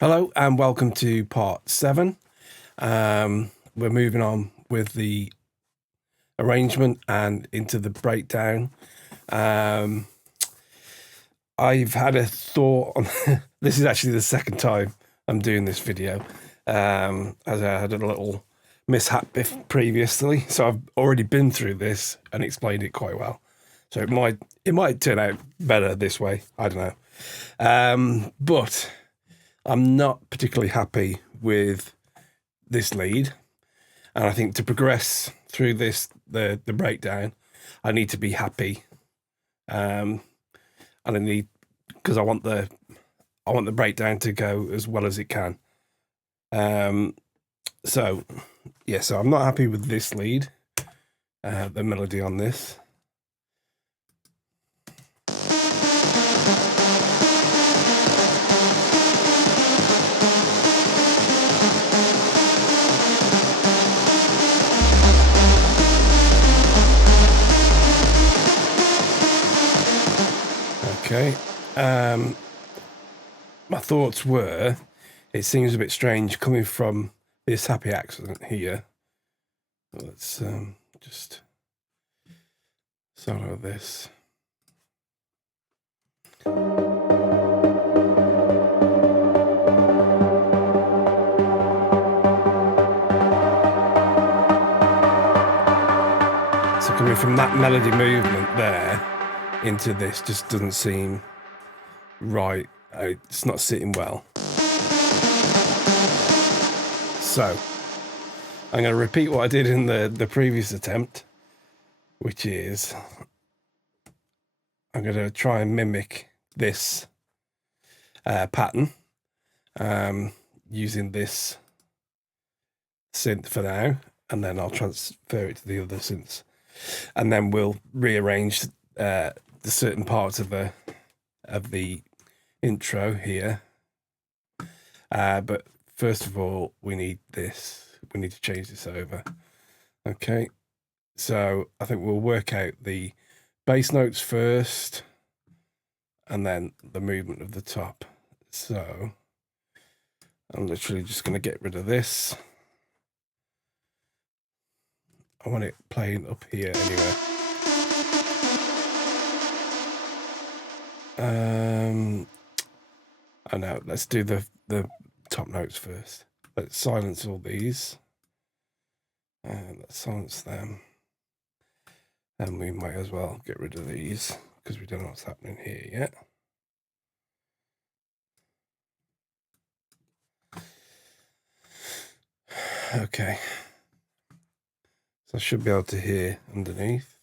Hello and welcome to part 7. We're moving on with the arrangement and into the breakdown. I've had a thought on this is actually the second time I'm doing this video, as I had a little mishap previously, so I've already been through this and explained it quite well. So it might turn out better this way. I don't know, but I'm not particularly happy with this lead, and I think to progress through the breakdown, I need to be happy, and I need, because I want the breakdown to go as well as it can. So I'm not happy with this lead, the melody on this. Okay, my thoughts were, it seems a bit strange coming from this happy accent here. Let's just solo this. So coming from that melody movement there into this just doesn't seem right. It's not sitting well. So I'm going to repeat what I did in the previous attempt, which is I'm going to try and mimic this pattern using this synth for now, and then I'll transfer it to the other synths, and then we'll rearrange the certain parts of the intro here. But first of all, we need this. We need to change this over. Okay, so I think we'll work out the bass notes first, and then the movement of the top. So I'm literally just going to get rid of this. I want it playing up here anyway. Oh no, let's do the top notes first. Let's silence all these. Let's silence them. And we might as well get rid of these because we don't know what's happening here yet. Okay. So I should be able to hear underneath.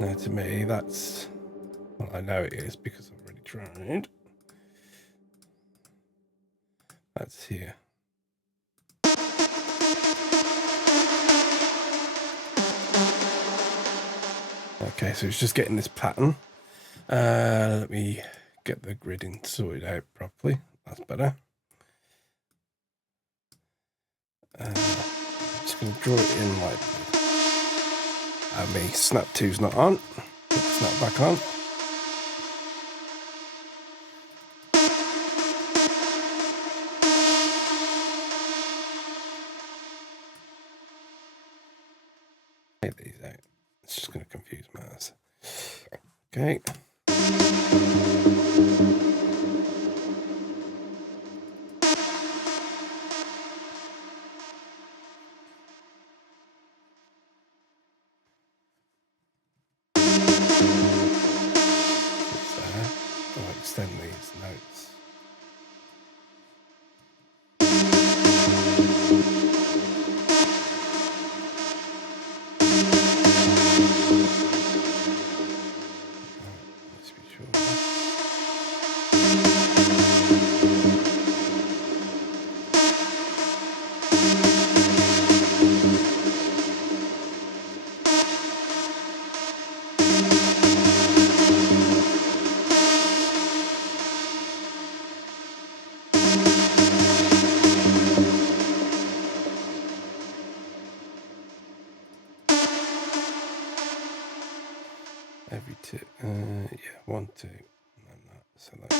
Now to me, that's, well, I know it is because I've already tried. That's here. Okay, so it's just getting this pattern. Let me get the gridding sorted out properly. That's better. I'm just going to draw it in like this. My snap 2's not on. Put the snap back on. Take these out. It's just going to confuse my ass. Okay. I'll extend these notes. 1, 2, and then that. So that's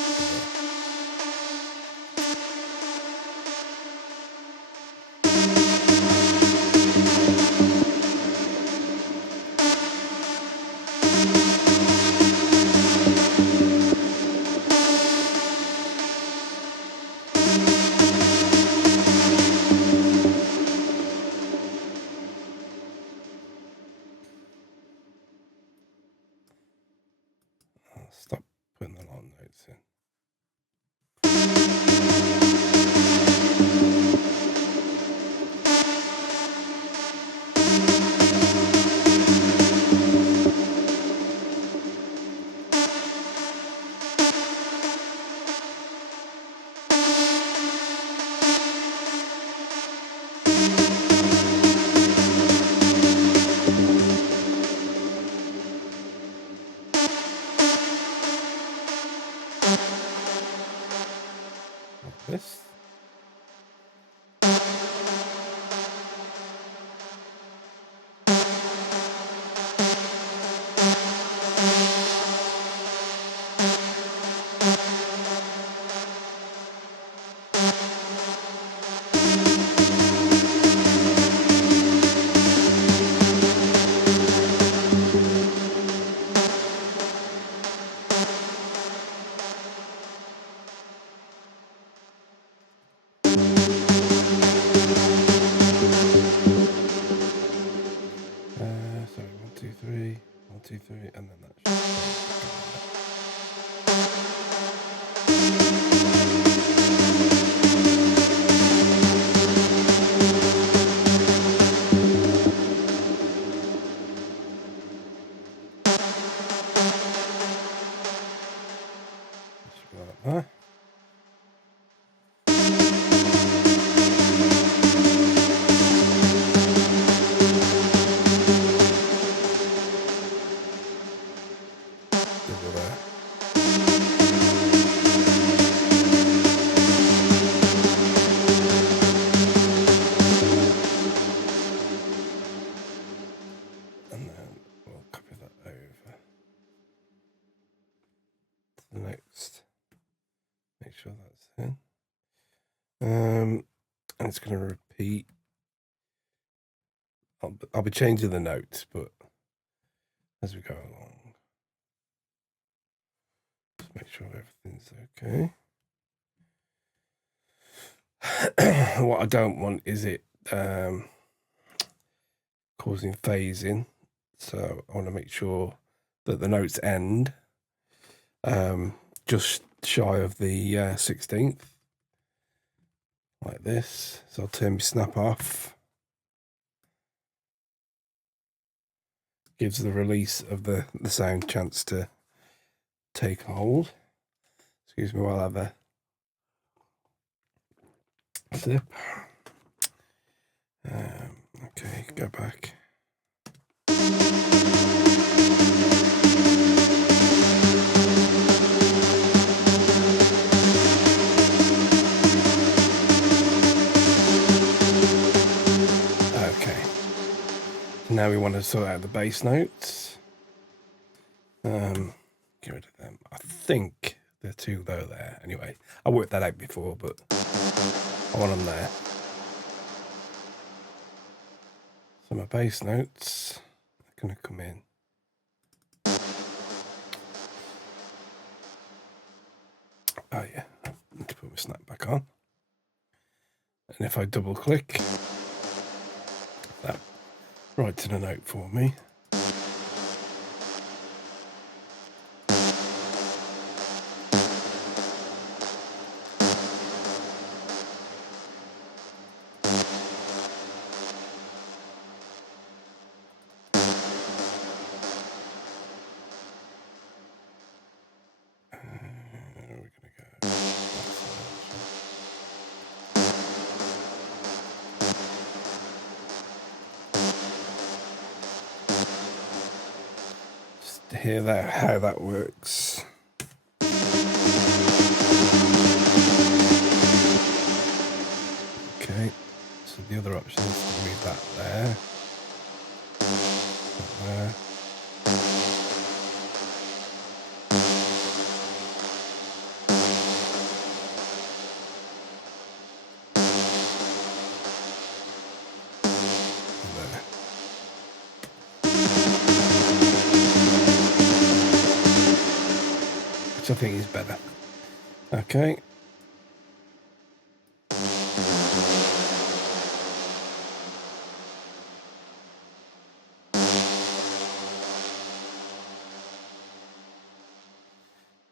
stop putting the long notes in. Like this. Sorry, 1, 2, 3, 1, 2, 3, and then that should go like that. Double there. And then we'll copy that over to the next. Make sure that's in. And it's going to repeat. I'll be changing the notes, but as we go along, just make sure everything's okay. What I don't want is it causing phasing, so I want to make sure that the notes end just shy of the 16th, like this. So I'll turn my snap off. Gives the release of the sound chance to take hold. Excuse me while I have a sip. Okay, go back. Okay. Now we want to sort out the bass notes. Get rid of them. I think they're too low there. Anyway, I worked that out before, but I want them there. So my bass notes are going to come in. Oh yeah, I need to put my snap back on. And if I double click, that writes in a note for me. To hear that, how that works. Okay, so the other option is to move that there, that there. which I think is better. Okay.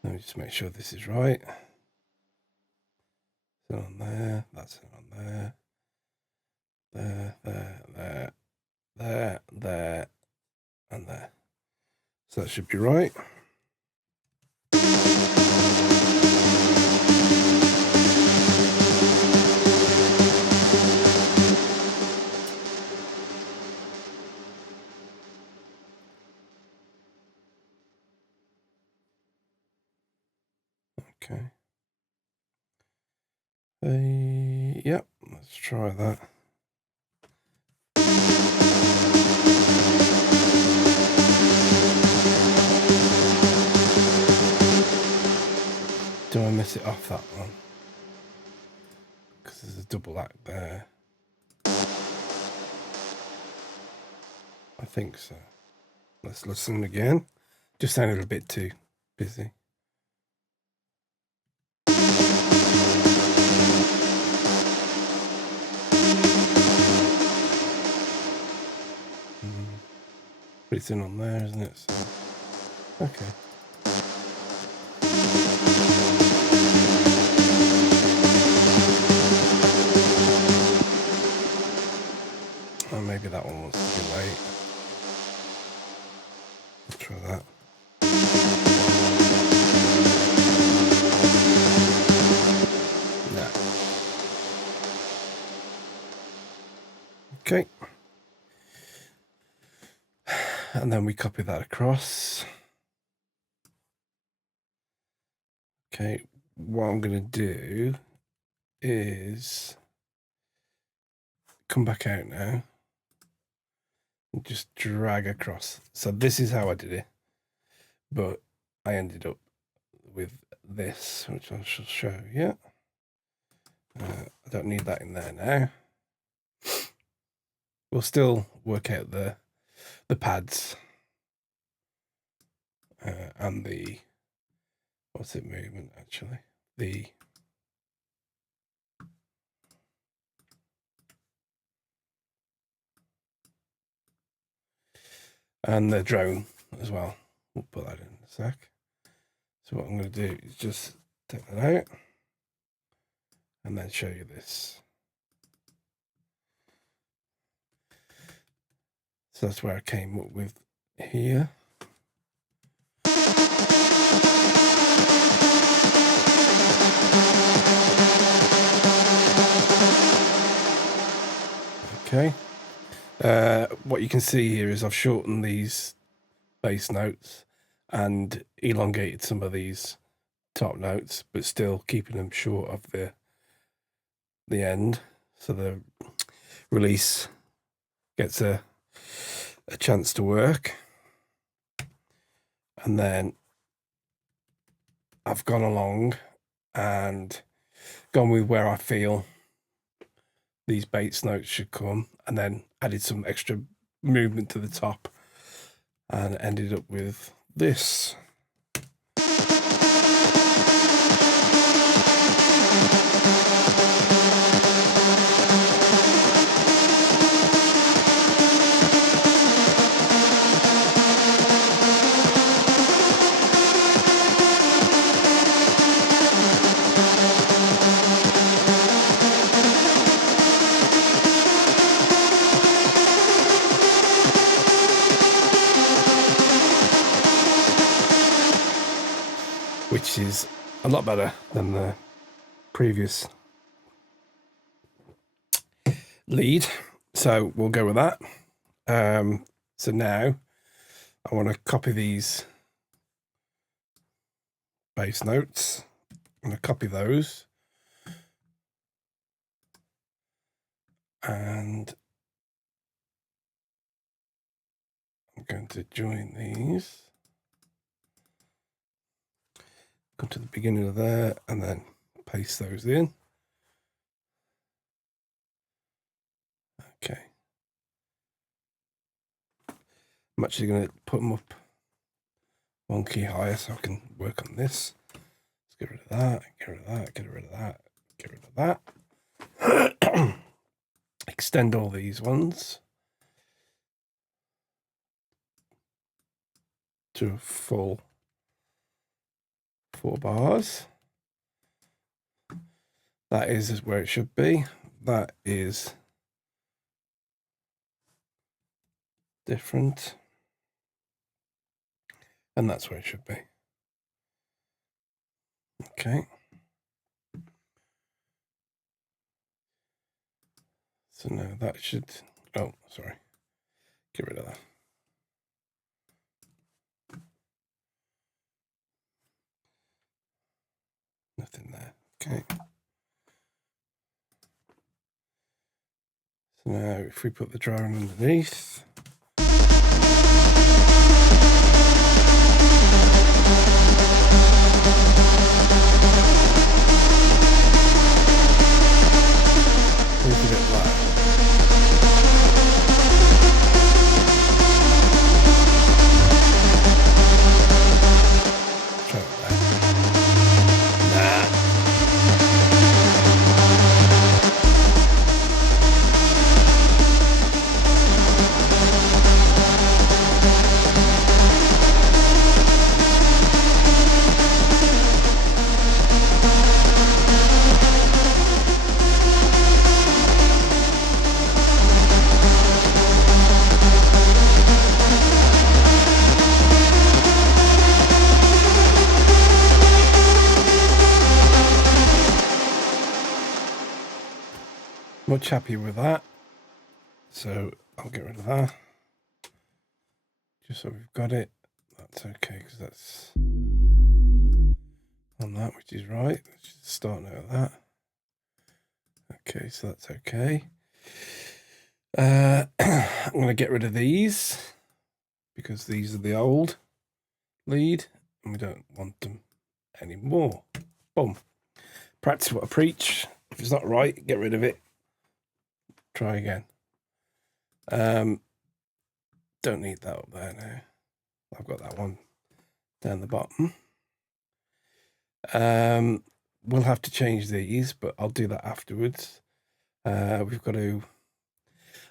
Let me just make sure this is right. So on there, that's on there. There, and there. So that should be right. Okay. Yep, let's try that. Do I miss it off that one? Because there's a double act there. I think so. Let's listen again. Just sounded a bit too busy. But it's in on there, isn't it? So, okay. Oh, maybe that one wants to be late. Let's try that. No. Okay. And then we copy that across. Okay. What I'm going to do is come back out now and just drag across. So this is how I did it, but I ended up with this, which I shall show you. I don't need that in there now. We'll still work out the pads and the movement actually, and the drone as well. We'll put that in a sec. So what I'm going to do is just take that out and then show you this. So that's where I came up with here. Okay. What you can see here is I've shortened these bass notes and elongated some of these top notes, but still keeping them short of the end, so the release gets a chance to work. And then I've gone along and gone with where I feel these bass notes should come, and then added some extra movement to the top and ended up with this. Which is a lot better than the previous lead. So we'll go with that. So now I want to copy these bass notes. I'm going to copy those. And I'm going to join these. Come to the beginning of there and then paste those in. Okay. I'm actually going to put them up one key higher so I can work on this. get rid of that, get rid of that, get rid of that, get rid of that. Extend all these ones to a full 4 bars. That is where it should be. That is different. And that's where it should be. Okay. So now that should, oh, sorry. Get rid of that. Nothing there. Okay. So now if we put the dryer underneath, it's a bit loud. Try it there. Nah. Much happier with that. So I'll get rid of that. Just so we've got it. That's okay, because that's on that, which is right. Let's just start out of that. Okay, so that's okay. I'm going to get rid of these because these are the old lead and we don't want them anymore. Boom. Practice what I preach. If it's not right, get rid of it. Try again. Don't need that up there now. I've got that one down the bottom. We'll have to change these, but I'll do that afterwards. We've got to...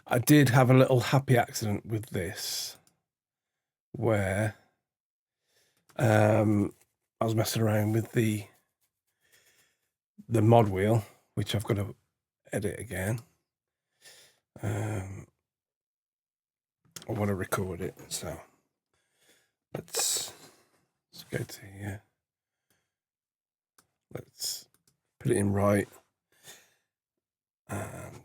I did have a little happy accident with this where I was messing around with the mod wheel, which I've got to edit again. I want to record it, so let's go to here. Let's put it in right and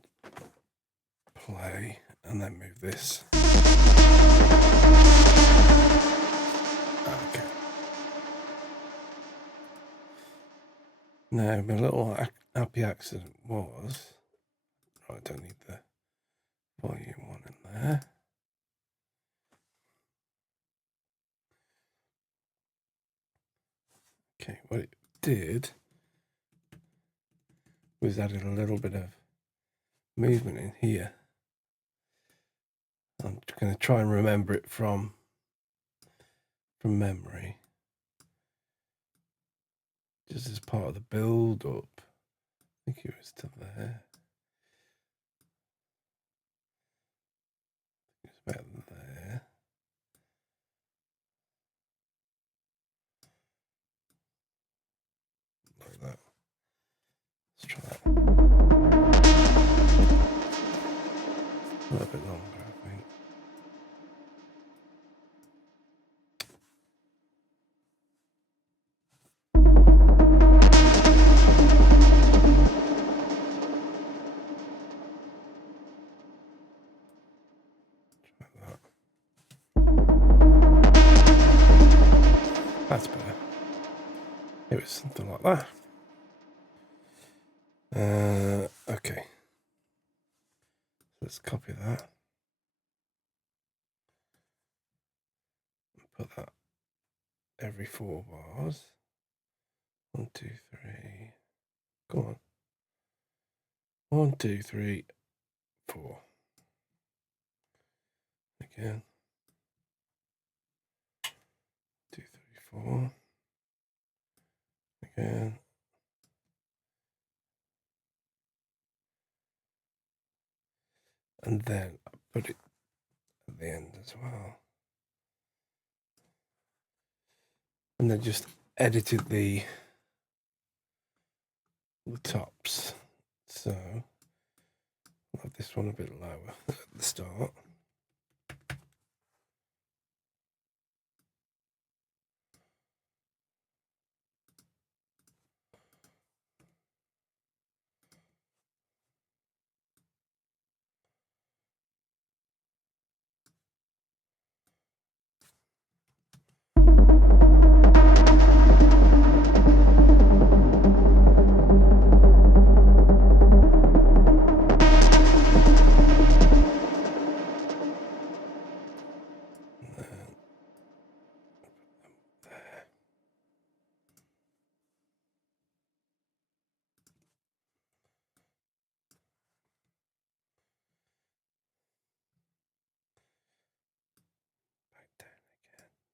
play, and then move this. Okay. Now, my little happy accident was, I don't need the volume one in there. Okay, what it did was added a little bit of movement in here. I'm going to try and remember it from memory, just as part of the build up. I think it was still there. It's about there. Like that. Let's try that. A little bit longer, I think. That's better. It was something like that. Okay. Let's copy that. Put that every 4 bars. 1, 2, 3. Go on. 1, 2, 3, 4. Again. 2, 3, 4. again. And then I put it at the end as well. And then just edited the tops. So I'll have this one a bit lower at the start.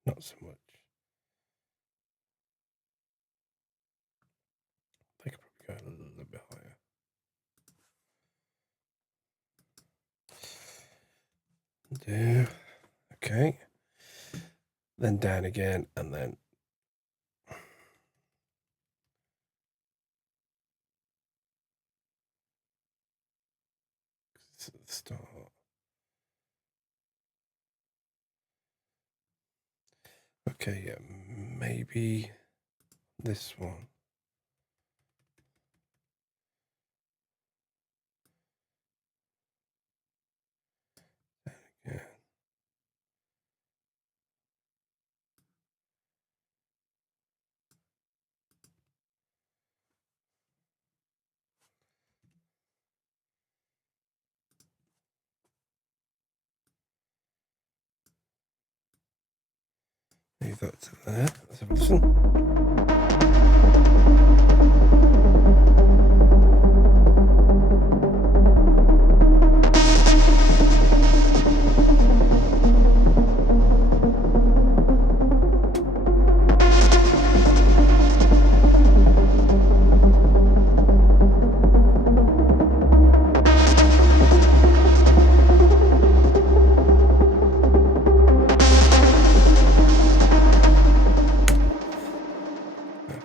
Not so much. I could probably go a little bit higher. Do okay. Then down again, and then start. Okay, yeah, maybe this one. Yeah. Leave that to there. Let's have a listen.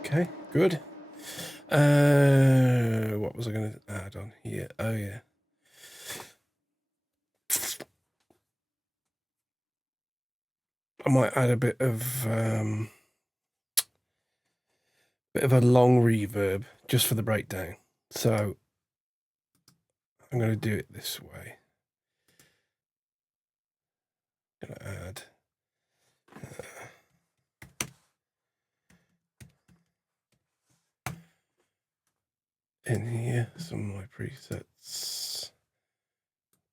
Okay, good. What was I going to add on here? Oh yeah. I might add a bit of a long reverb just for the breakdown. So I'm going to do it this way. I'm going to add in here some of my presets.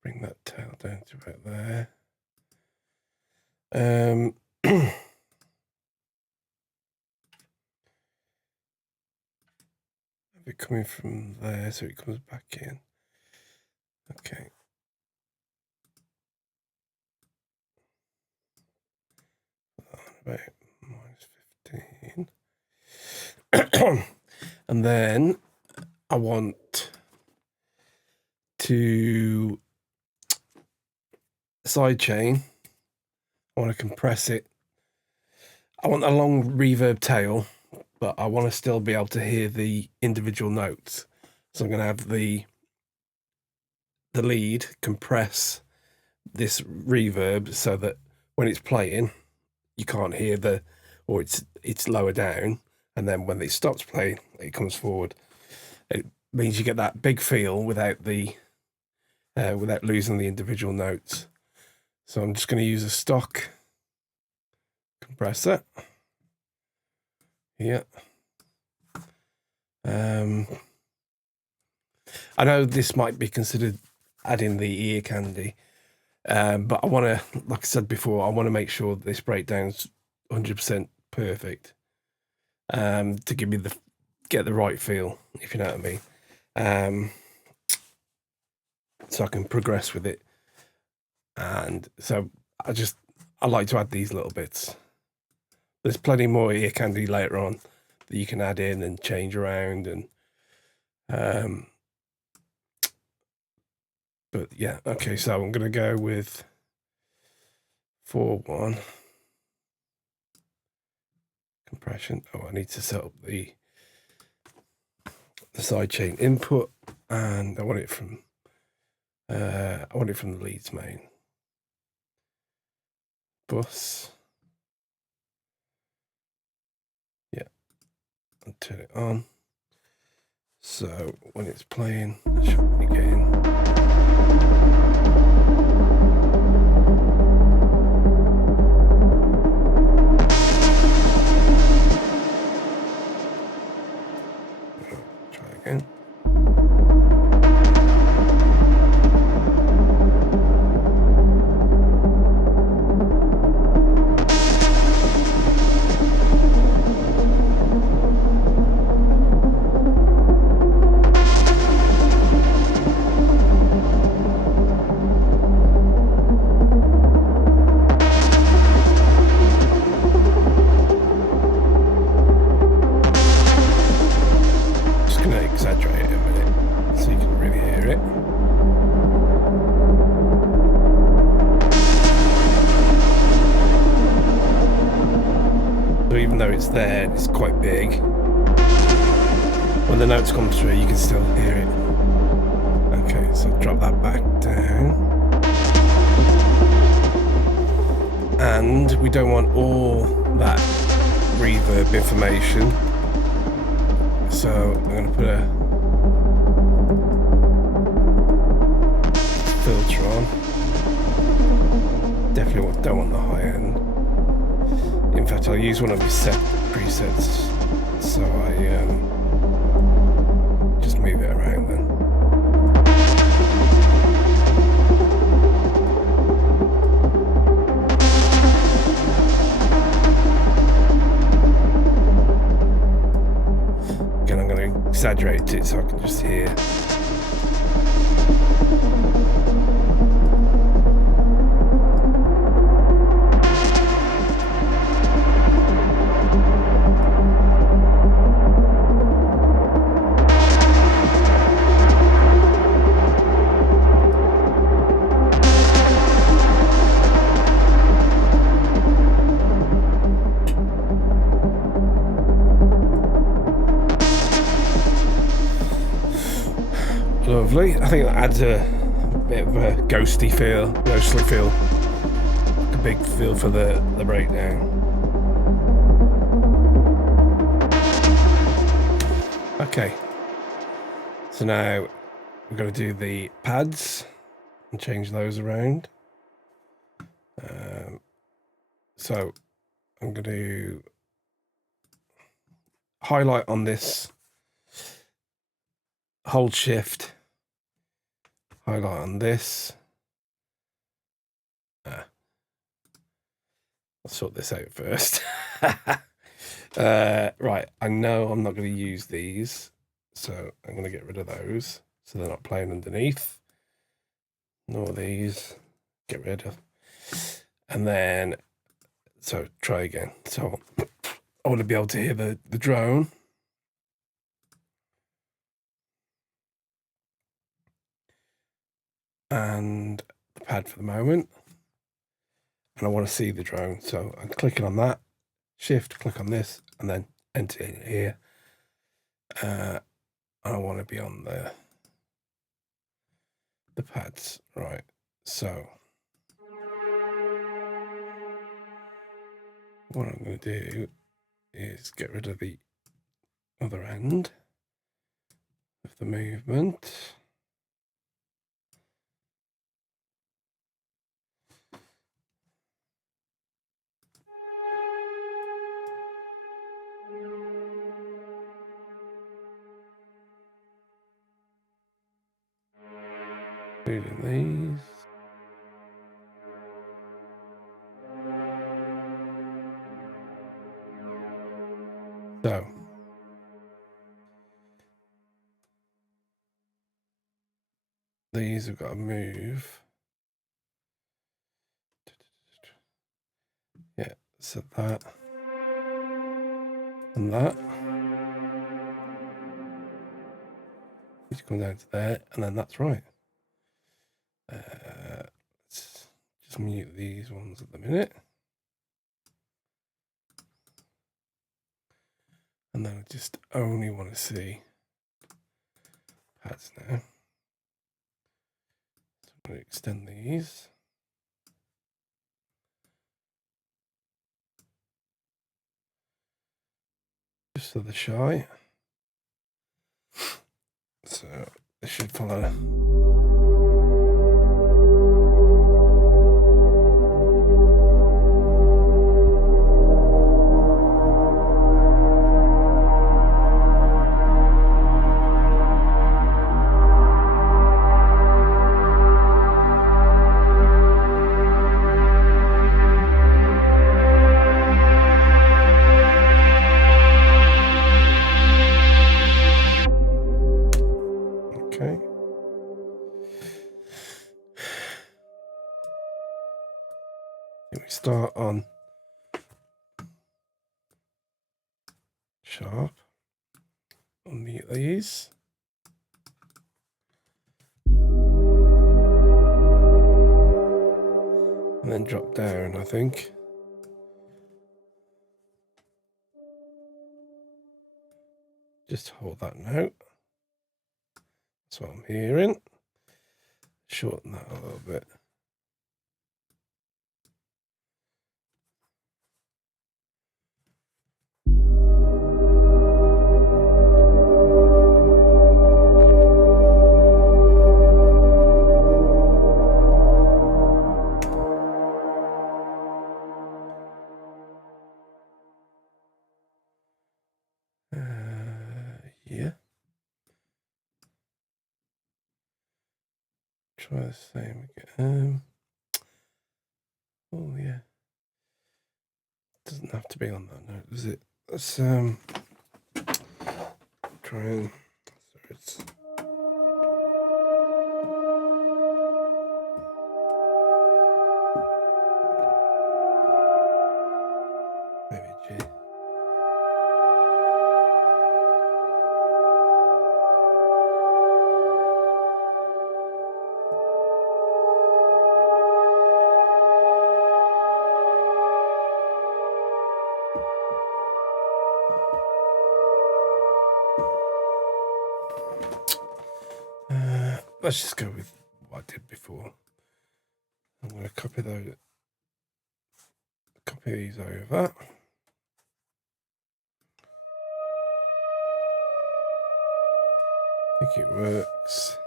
Bring that tail down to about there. Have it coming from there so it comes back in. Okay. About -15. And then I want to sidechain. I want to compress it. I want a long reverb tail, but I want to still be able to hear the individual notes. So I'm going to have the lead compress this reverb so that when it's playing, you can't hear or it's lower down, and then when it stops playing, it comes forward. It means you get that big feel without losing the individual notes. So I'm just going to use a stock compressor. Yeah. I know this might be considered adding the ear candy, but I want to, like I said before, I want to make sure this breakdown's 100% perfect, to give me get the right feel, if you know what I mean. So I can progress with it. And so I like to add these little bits. There's plenty more ear candy later on that you can add in and change around, and but yeah, okay, so I'm going to go with 4.1 compression. Oh, I need to set up the sidechain input, and I want it from the leads main bus. Yeah, I'll turn it on. So when it's playing, it should be getting. Try again. Exaggerate it a minute so you can really hear it. So even though it's there, it's quite big. When the notes come through, you can still hear it. Okay, so drop that back down. And we don't want all that reverb information. So I'm going to put a filter on. Definitely don't want the high end. In fact, I'll use one of these set presets, so I just move it around then. Again, I'm going to exaggerate it so I can just hear. Lovely. I think that adds a bit of a ghostly feel, like a big feel for the breakdown. Okay, so now we're going to do the pads and change those around. So I'm going to highlight on this, hold shift, highlight on this. I'll sort this out first. Right, I know I'm not going to use these, so I'm going to get rid of those so they're not playing underneath. Nor these, get rid of. And then, so try again. So I want to be able to hear the drone. And the pad for the moment. And I want to see the drone. So I'm clicking on that, shift, click on this, and then enter in here. I want to be on the pads, right? So what I'm going to do is get rid of the other end of the movement. Moving these. So these have got to move. Yeah, so that and that. Just come down to there, and then that's right. Let's just mute these ones at the minute. And then I just only want to see pads now. So I'm going to extend these. Just so they're shy. So they should follow. Okay. Then we start on sharp. Unmute these. And then drop down, I think. Just hold that note. That's what I'm hearing. Shorten that a little bit. Yeah. Try the same again. Oh yeah. Doesn't have to be on that note, does it? Let's try and so it's maybe G. Let's just go with what I did before. I'm going to copy these over. I think it works.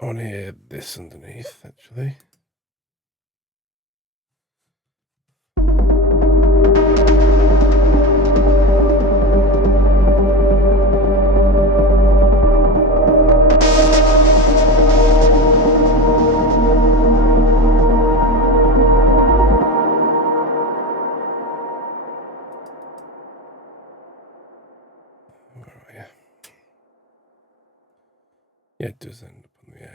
I want to hear this underneath, actually. Where are you? Yeah, it does end up on the A.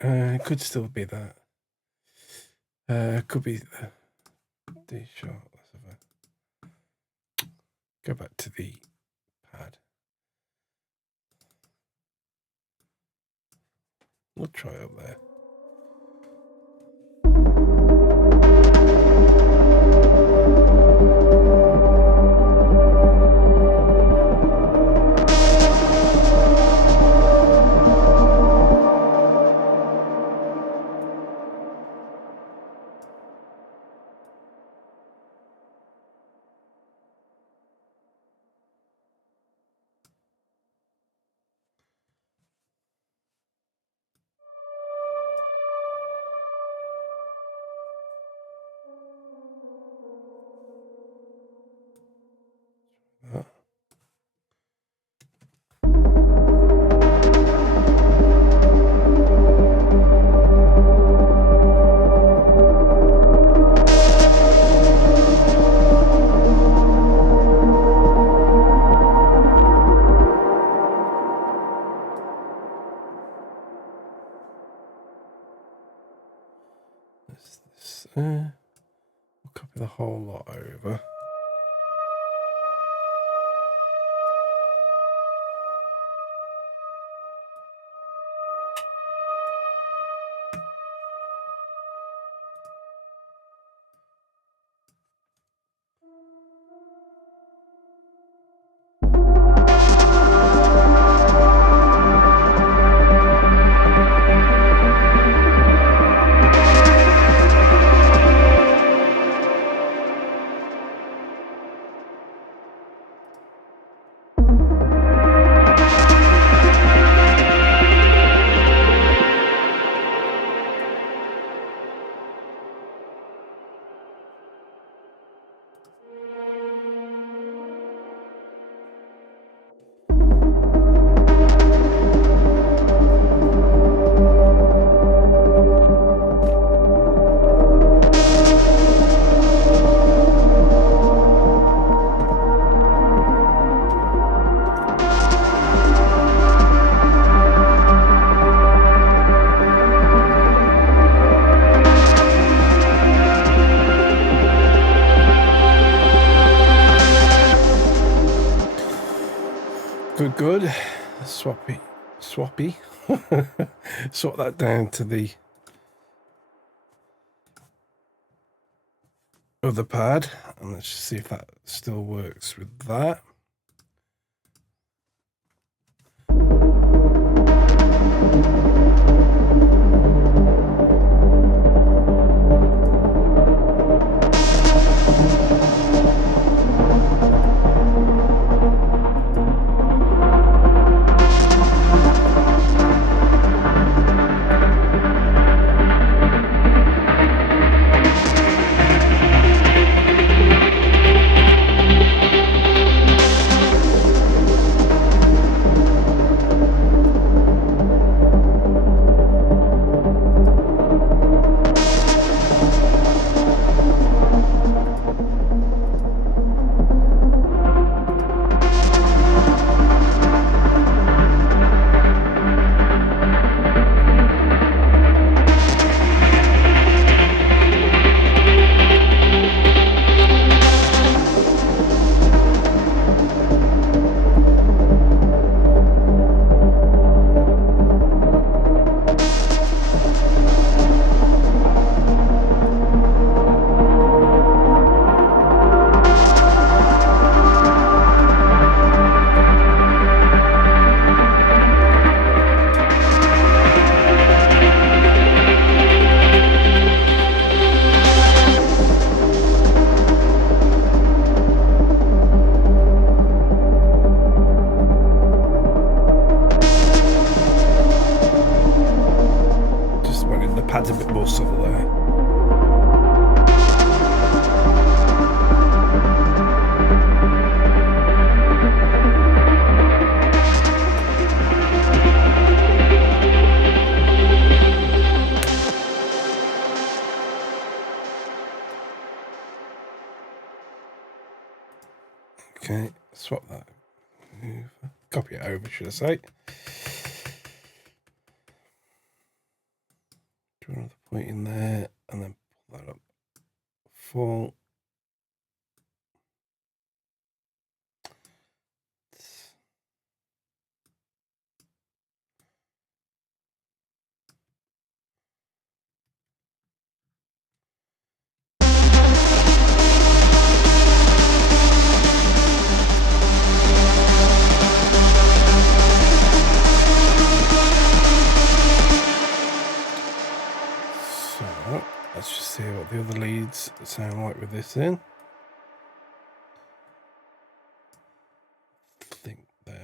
It could still be that. Could be the D sharp. Let's have a go back to the pad. We'll try up there. the whole lot over. Good. Swappy. Swap that down to the other pad, and let's just see if that still works with that. Pad's a bit more subtle there. Okay, swap that. Copy it over, should I say. Do another point in there, and then pull that up full. Let's just see what the other leads sound like with this in. I think that'll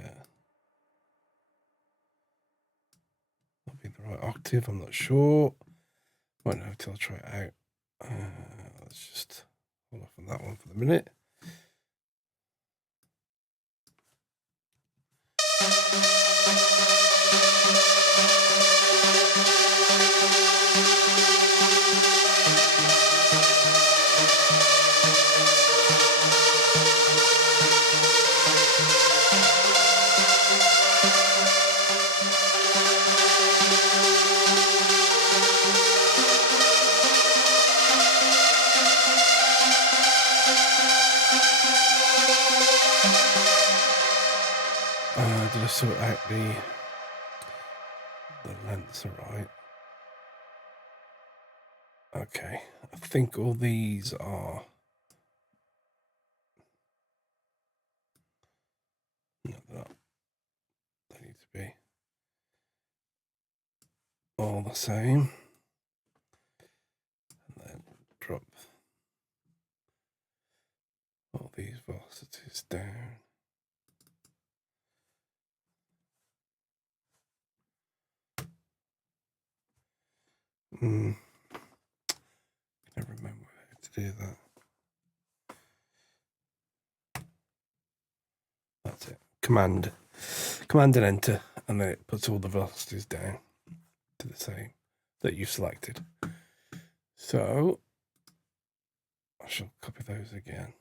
be the right octave, I'm not sure. Won't know until I try it out. Let's just hold off on that one for the minute. to sort out the lengths are right. Okay, I think all these are no, they're not. They need to be all the same. And then drop all these velocities down. I can't remember how to do that. That's it. Command and enter, and then it puts all the velocities down to the same that you've selected. So I shall copy those again.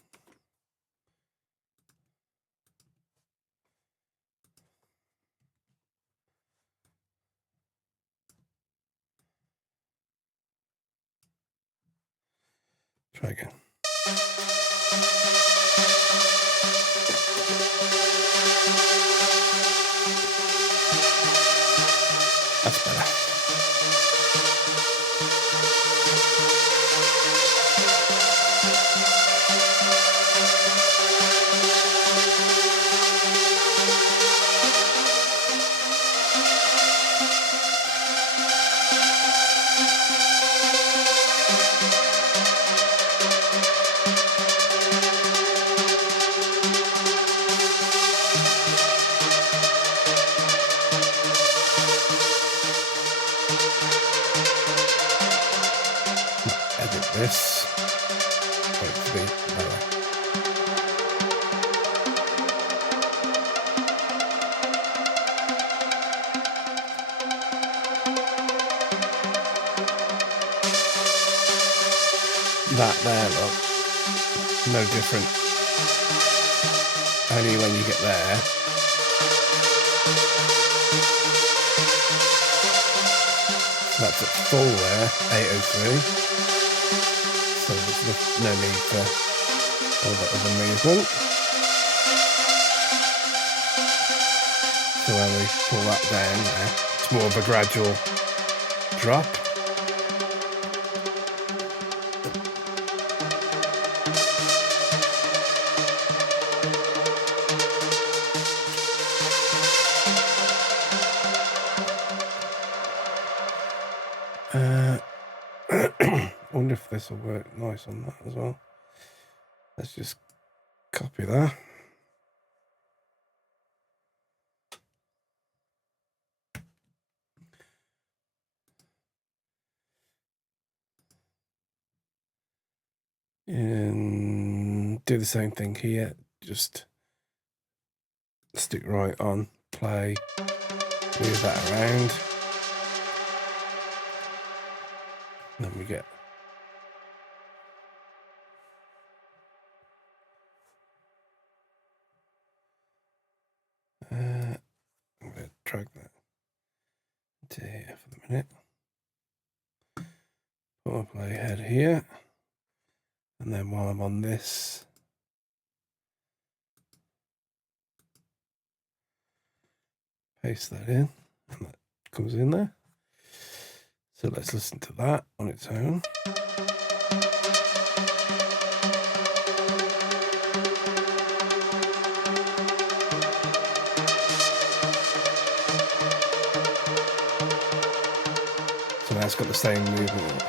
Try again. That's better. Edit this. Wait for the lower. That there, look, no different. Only when you get there. That's at full there, 803. So there's no need for all that other movement. So when we pull that down there, it's more of a gradual drop. I wonder if this will work nice on that as well. Let's just copy that. And do the same thing here. Just stick right on, play, move that around. And then we get I'm going to drag that to here for the minute. Put my playhead here. And then while I'm on this, paste that in, and that comes in there. So let's listen to that on its own. So now it's got the same movement.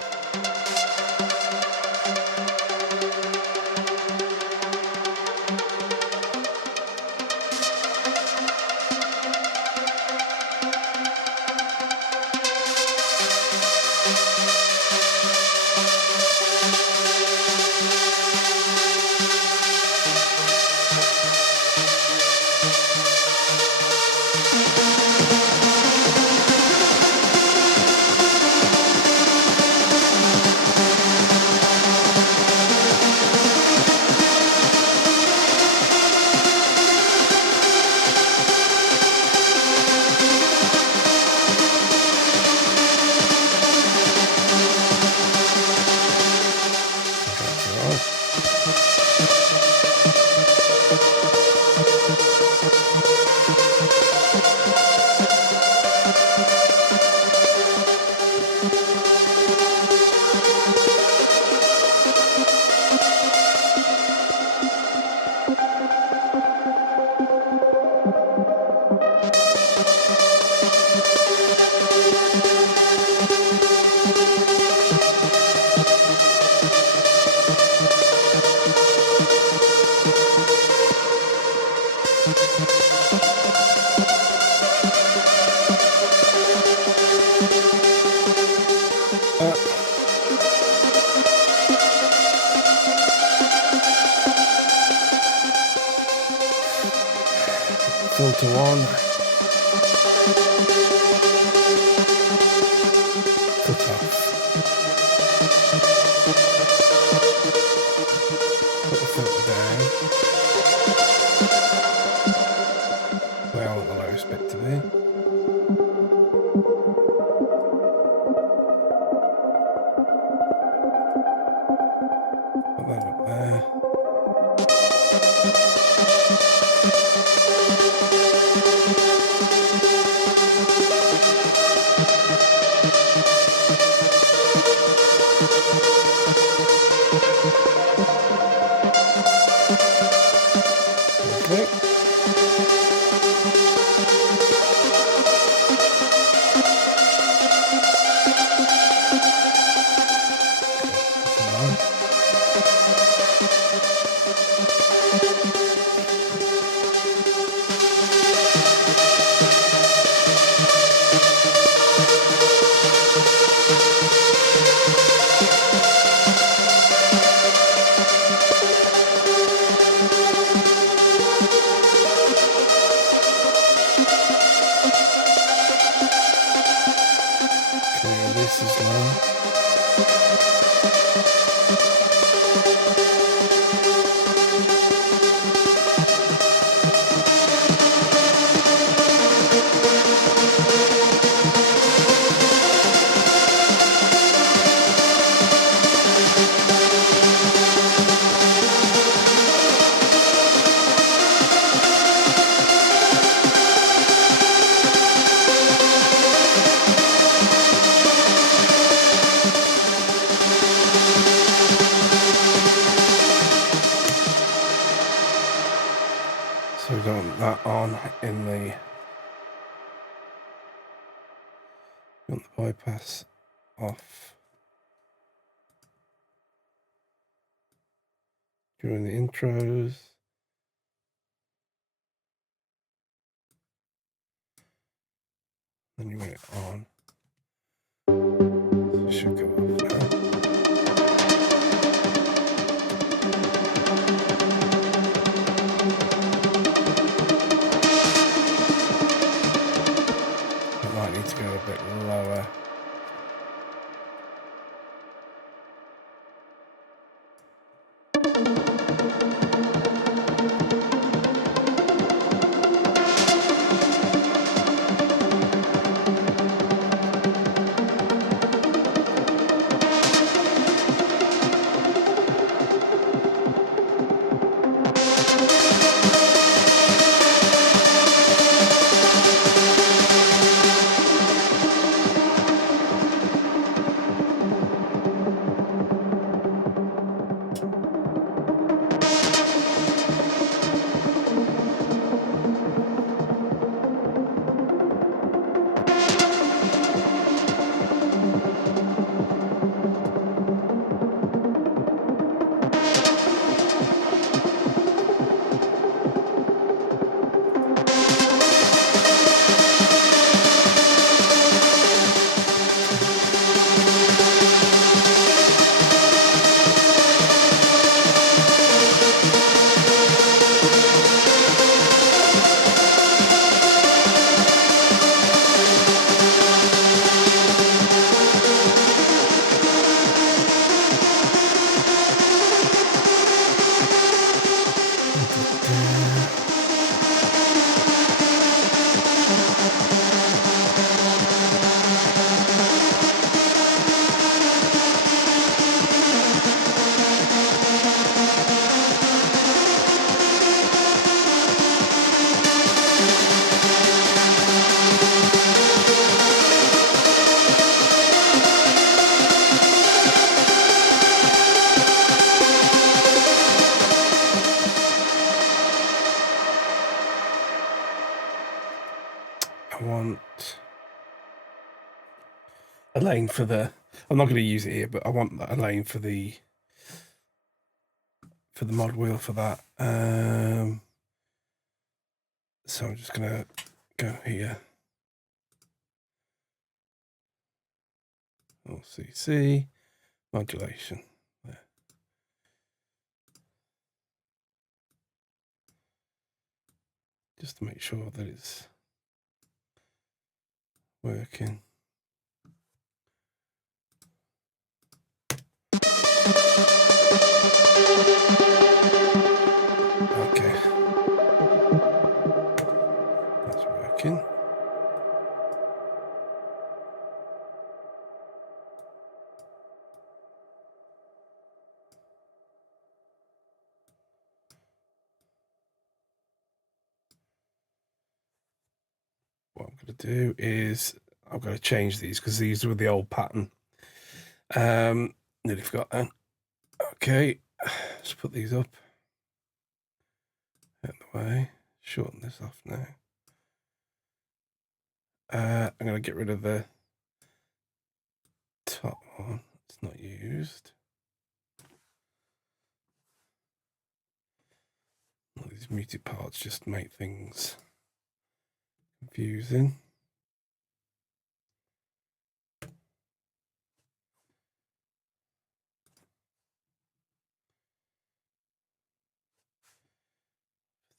filter on. Cut off. Put the filter down. Where I want the lowest bit to be. Put that up there. Okay. This is low. So we don't want that on in the, want the bypass off during the intros. Then you want it on. So it should go off now. It might need to go a bit lower. I want a lane for the, I'm not going to use it here, but I want a lane for the mod wheel for that. So I'm just going to go here. LCC, modulation. There. just to make sure that it's working. Okay, that's working. What I'm going to do is I've got to change these because these were the old pattern. Nearly forgot that. Okay, let's put these up out the way. Shorten this off now. I'm going to get rid of the top one. It's not used. All these muted parts just make things confusing.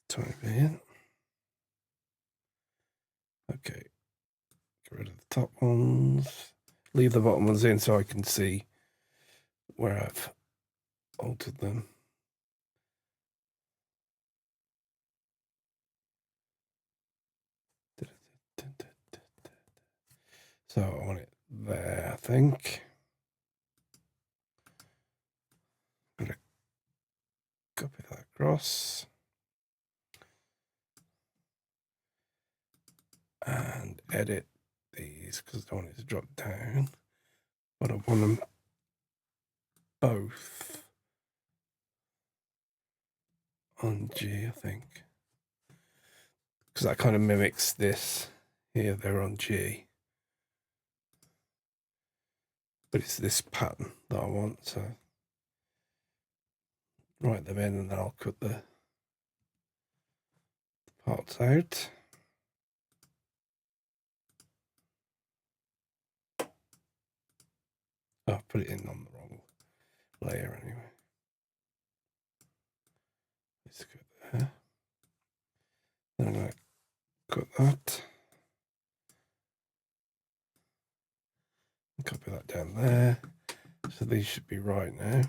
Tiny bit. Okay, get rid of the top ones. Leave the bottom ones in so I can see where I've altered them. So I want it there, I think. I'm going to copy that across. And edit these because I don't want it to drop down. But I want them both on G, I think. Because that kind of mimics this. Here they're on G. But it's this pattern that I want, so write them in and then I'll cut the parts out. Oh, I've put it in on the wrong layer anyway. Let's go there. Then I'm going to cut that. And copy that down there. So these should be right now.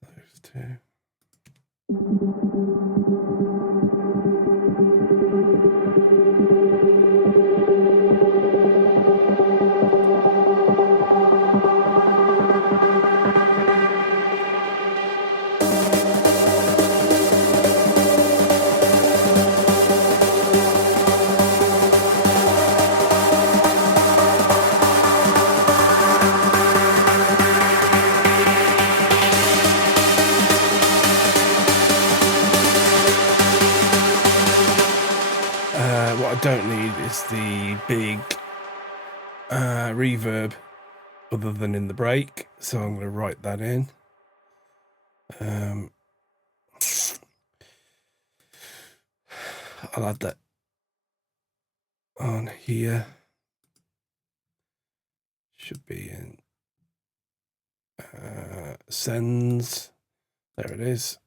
So those two. What I don't need is the big reverb other than in the break, so I'm going to write that in. I'll add that on here. Should be in sends. There it is.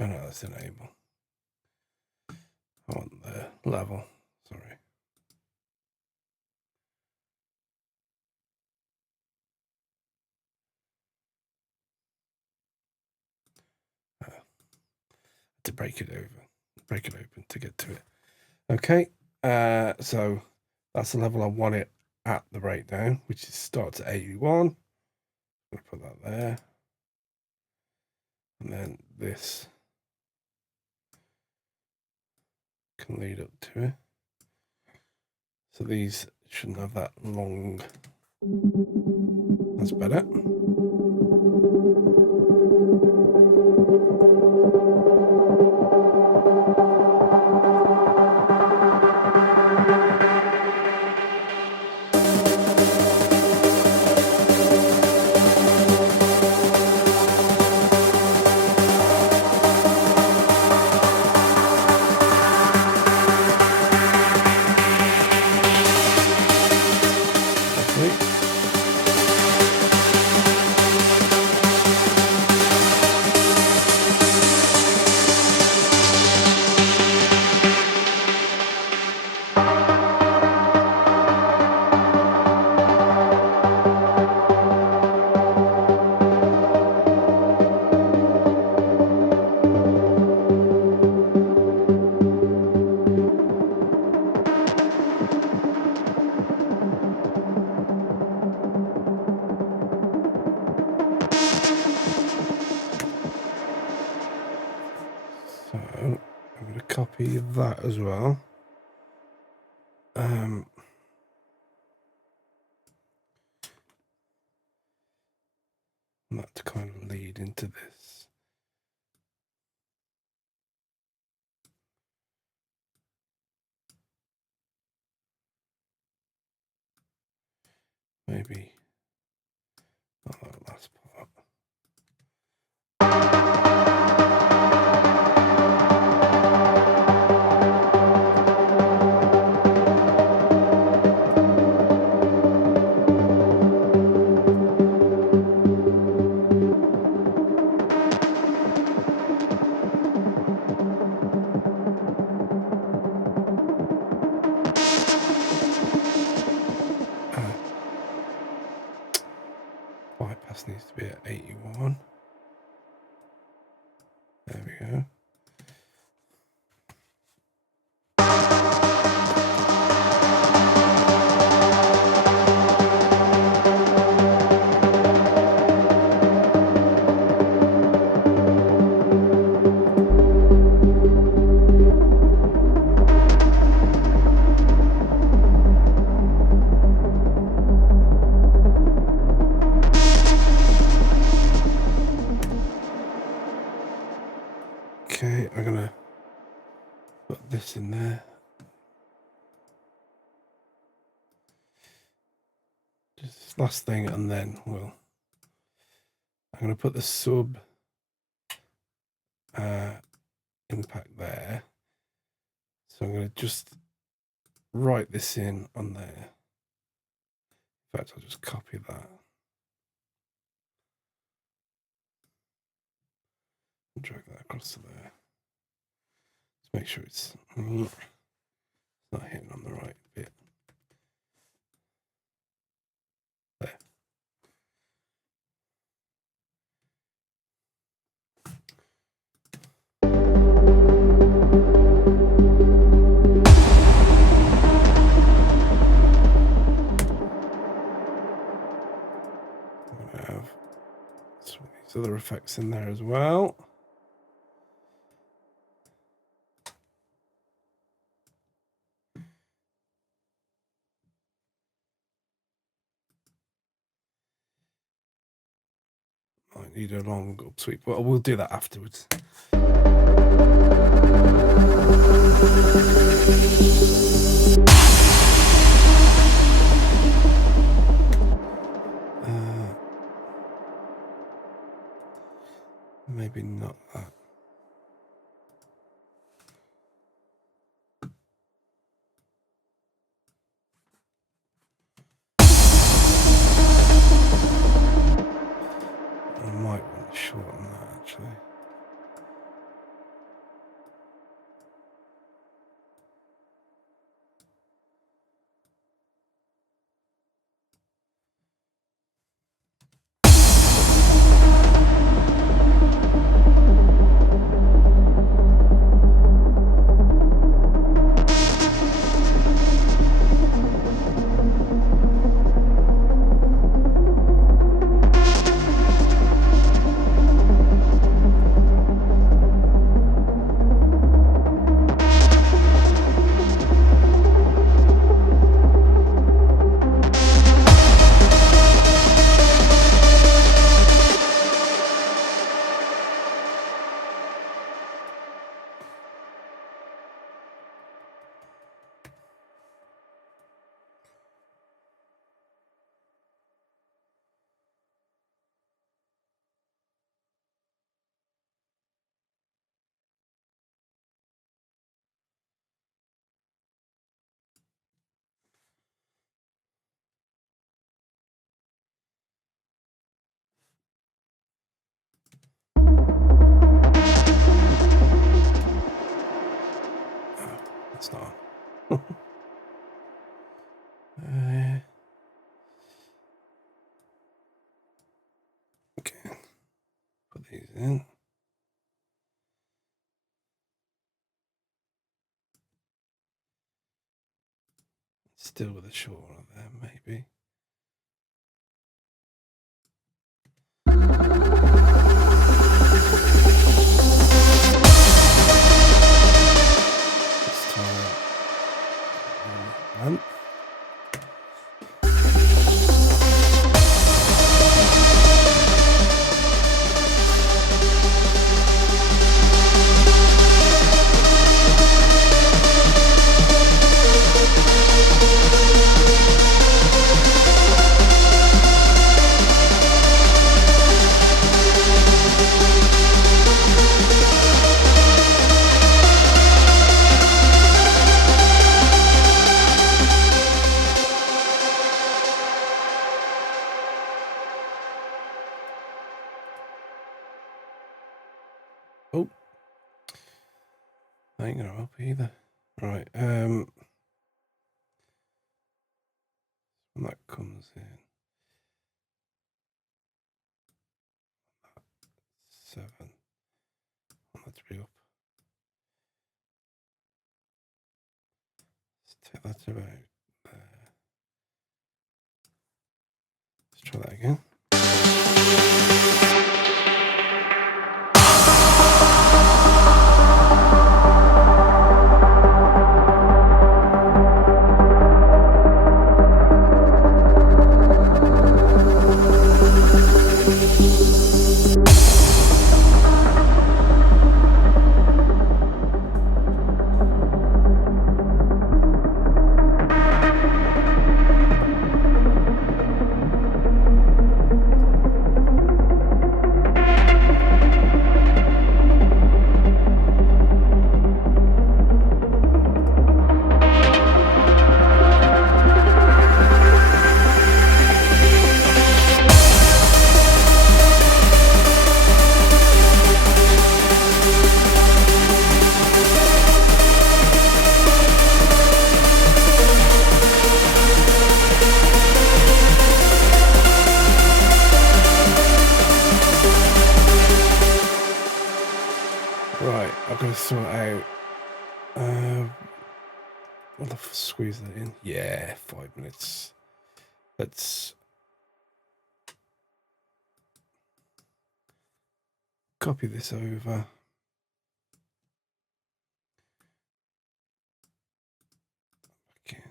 Oh no, that's enable. I want the level, sorry. To break it open to get to it. Okay, so that's the level I want it at the breakdown, which starts at 81. I'm gonna put that there. And then this can lead up to it. So these shouldn't have that long. That's better. Lovely. copy that as well. That to kind of lead into this. Maybe not that last part. Bypass needs to be at 81. There we go. Okay, I'm gonna put this in there. Just last thing, and then I'm gonna put the sub impact there. So I'm gonna just write this in on there. In fact, I'll just copy that and drag that across to there. Let's make sure it's not hitting on the right bit. There. I'm gonna have some of these other effects in there as well. I need a long upsweep, but we'll do that afterwards. Maybe not that. I might want to shorten that actually. It's not. Okay, put these in. Still with a short one there, maybe. month. Oh, I ain't gonna help either. Right, when that comes in, 7, that's 3 up. Let's take that about there. Let's try that again. Right, I've got to sort out. Will I squeeze that in? Yeah, 5 minutes. Let's copy this over. Okay.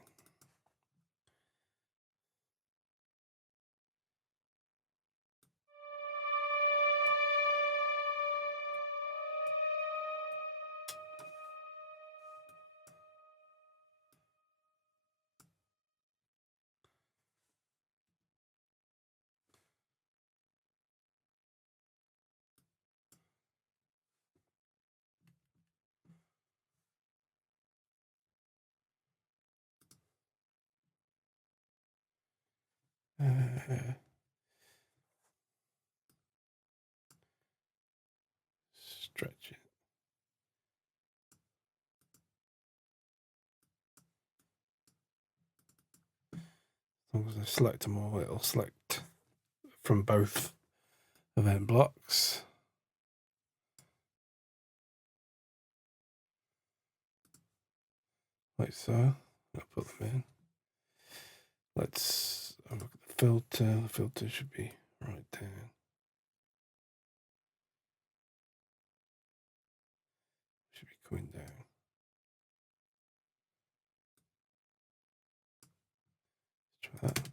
Stretch it. As long as I select them all, it'll select from both event blocks. Like so. I'll put them in. Let's have a look at the filter. The filter should be right down. Should be coming down. Let's try that.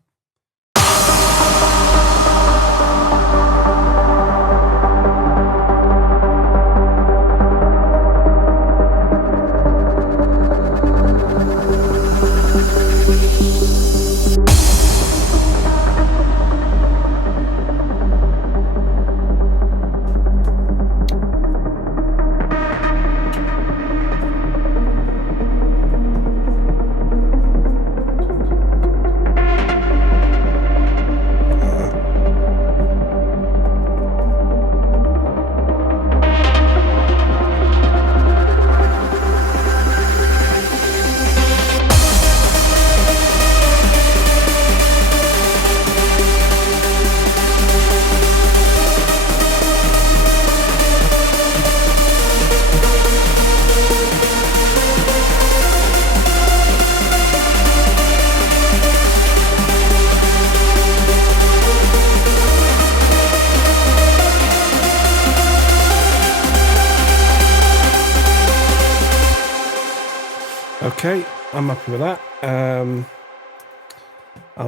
Okay, I'm happy with that. I'll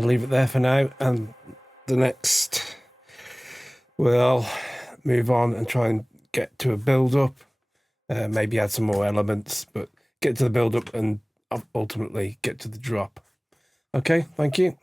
leave it there for now, and the next we'll move on and try and get to a build up, maybe add some more elements, but get to the build up and ultimately get to the drop. Okay, thank you.